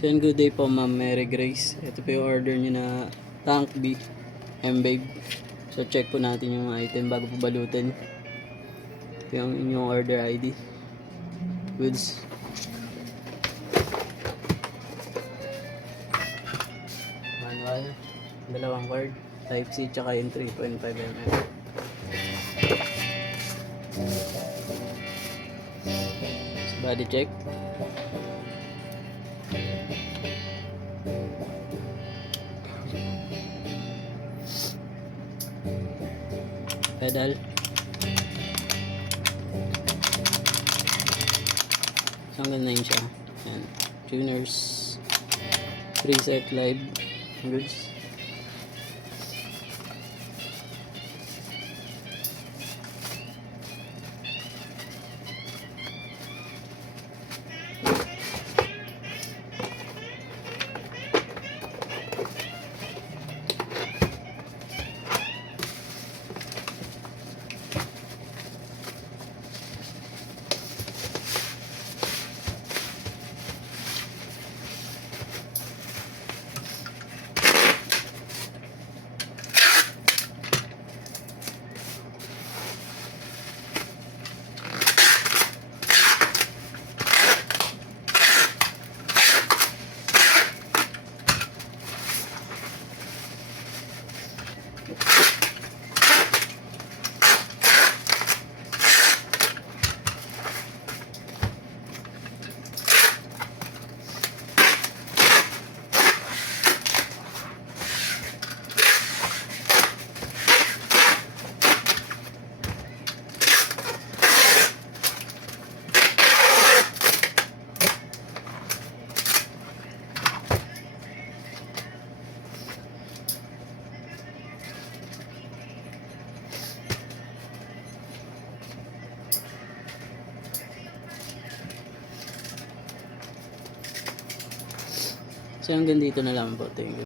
So yun, good day po Ma'am Mary Grace. Ito po yung order niyo na tank B M-Babe. So check po natin yung item bago po balutin. Ito yung inyong order ID. Goods. Manual. Dalawang cord. Type C tsaka yung 3.5mm. Body check. Pedal. So hanggang 9 siya. Yan. Tuners. Preset live. Goods. So hanggang dito na lang po. Thank you.